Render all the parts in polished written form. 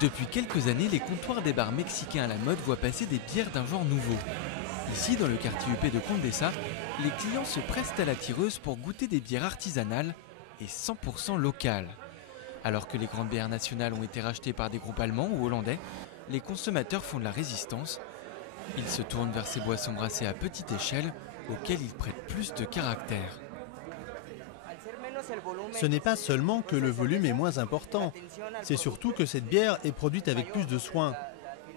Depuis quelques années, les comptoirs des bars mexicains à la mode voient passer des bières d'un genre nouveau. Ici, dans le quartier huppé de Condesa, les clients se pressent à la tireuse pour goûter des bières artisanales et 100% locales. Alors que les grandes bières nationales ont été rachetées par des groupes allemands ou hollandais, les consommateurs font de la résistance. Ils se tournent vers ces boissons brassées à petite échelle, auxquelles ils prêtent plus de caractère. Ce n'est pas seulement que le volume est moins important, c'est surtout que cette bière est produite avec plus de soin.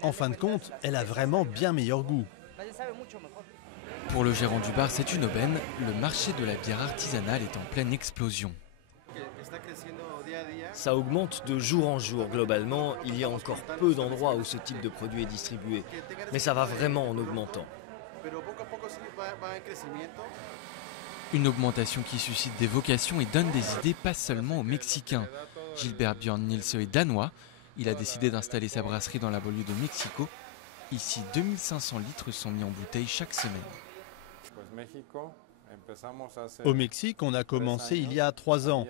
En fin de compte, elle a vraiment bien meilleur goût. Pour le gérant du bar, c'est une aubaine, le marché de la bière artisanale est en pleine explosion. Ça augmente de jour en jour. Globalement, il y a encore peu d'endroits où ce type de produit est distribué. Mais ça va vraiment en augmentant. Une augmentation qui suscite des vocations et donne des idées pas seulement aux Mexicains. Gilbert Björn Nilsö est danois. Il a décidé d'installer sa brasserie dans la banlieue de Mexico. Ici, 2500 litres sont mis en bouteille chaque semaine. Au Mexique, on a commencé il y a 3 ans.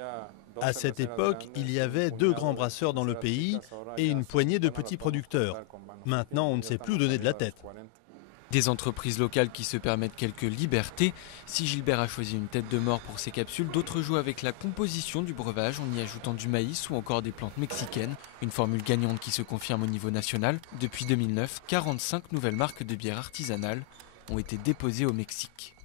À cette époque, il y avait 2 grands brasseurs dans le pays et une poignée de petits producteurs. Maintenant, on ne sait plus où donner de la tête. Des entreprises locales qui se permettent quelques libertés. Si Gilbert a choisi une tête de mort pour ses capsules, d'autres jouent avec la composition du breuvage en y ajoutant du maïs ou encore des plantes mexicaines. Une formule gagnante qui se confirme au niveau national. Depuis 2009, 45 nouvelles marques de bières artisanales ont été déposées au Mexique.